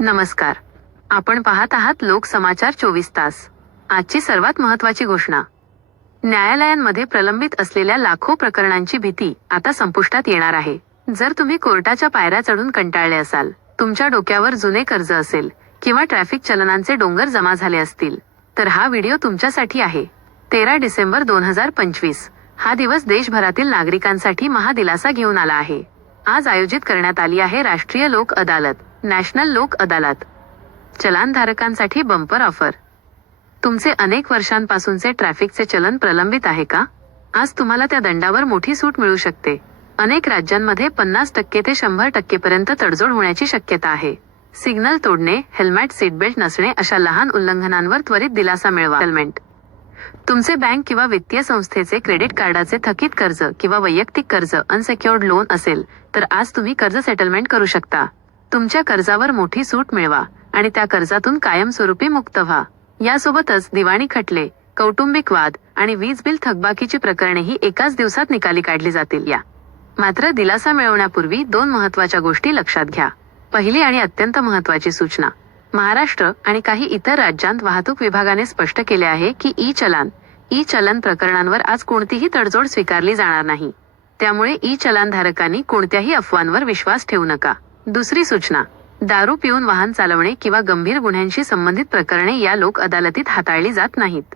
नमस्कार. आपण पाहत आहात लोकसमाचार 24 तास. आजची सर्वात महत्त्वाची घोषणा. न्यायालयांमध्ये प्रलंबित असलेल्या लाखो प्रकरणांची भीती आता संपुष्टात येणार आहे. जर तुम्ही कोर्टाच्या पायऱ्या चढून कंटाळले असाल, तुमच्या डोक्यावर जुने कर्ज असेल किंवा ट्रॅफिक चलनांचे डोंगर जमा झाले असतील, तर हा व्हिडिओ तुमच्यासाठी आहे. 13 डिसेंबर 2025 हा दिवस देशभरातील नागरिकांसाठी महादिलासा घेऊन आला आहे. आज आयोजित करण्यात आली आहे राष्ट्रीय लोक अदालत, नॅशनल लोक अदालत. चलानधारकांसाठी बंपर ऑफर. तुमचे अनेक वर्षांपासूनचे ट्रॅफिकचे चलन प्रलंबित आहे का? आज तुम्हाला त्या दंडावर मोठी सूट मिळू शकते. अनेक राज्यांमध्ये 50% ते 100% पर्यंत तडजोड होण्याची शक्यता आहे. सिग्नल तोडणे, हेल्मेट, सीटबेल्ट नसणे अशा लहान उल्लंघनांवर त्वरित दिलासा मिळवा. सेटलमेंट. तुमचे बँक किंवा वित्तीय संस्थेचे क्रेडिट कार्डाचे थकीत कर्ज किंवा वैयक्तिक कर्ज अनसेक्युअर्ड लोन असेल, तर आज तुम्ही कर्ज सेटलमेंट करू शकता. तुमच्या कर्जावर मोठी सूट मिळवा आणि त्या कर्जातून कायमस्वरूपी मुक्त व्हा. यासोबतच दिवाणी खटले, कौटुंबिक वाद आणि वीज बिल थकबाकीची प्रकरणेही एकाच दिवसात निकाली काढली जातील. मात्र दिलासा मिळवण्यापूर्वी 2 महत्त्वाच्या गोष्टी लक्षात घ्या. पहिली आणि अत्यंत महत्त्वाची सूचना. महाराष्ट्र आणि काही इतर राज्यांत वाहतूक विभागाने स्पष्ट केले आहे की ई चलन प्रकरणांवर आज कोणतीही तडजोड स्वीकारली जाणार नाही. त्यामुळे ई चलानधारकांनी कोणत्याही अफवांवर विश्वास ठेवू नका. दुसरी सूचना. दारू पिऊन वाहन चालवणे किंवा गंभीर गुन्ह्यांशी संबंधित प्रकरणे या लोक अदालतीत हाताळली जात नाहीत.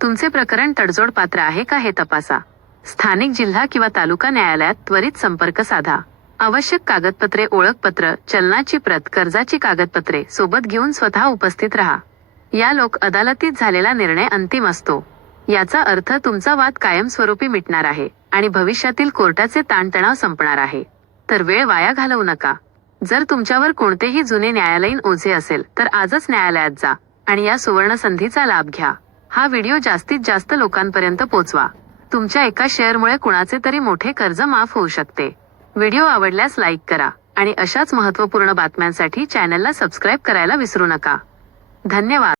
तुमचे प्रकरण तडजोड पात्र आहे का हे तपासा. स्थानिक जिल्हा किंवा तालुका न्यायालयात त्वरित संपर्क साधा. आवश्यक कागदपत्रे, ओळखपत्र, चलनाची प्रत, कर्जाची कागदपत्रे सोबत घेऊन स्वतः उपस्थित राहा. या लोक अदालतीत झालेला निर्णय अंतिम असतो. याचा अर्थ तुमचा वाद कायमस्वरूपी मिटणार आहे आणि भविष्यातील कोर्टाचे ताणतणाव संपणार आहे. तर वेळ वाया घालवू नका. जर तुमच्यावर कोणतेही जुने न्यायालयीन ओझे असेल, तर आजच न्यायालयात जा आणि या सुवर्ण संधीचा लाभ घ्या. हा व्हिडिओ जास्तीत जास्त लोकांपर्यंत पोहोचवा. तुमच्या एका शेअरमुळे कुणाचे तरी मोठे कर्ज माफ होऊ शकते. व्हिडिओ आवडल्यास लाईक करा आणि अशाच महत्त्वपूर्ण बातम्यांसाठी चॅनलला सबस्क्राईब करायला विसरू नका. धन्यवाद.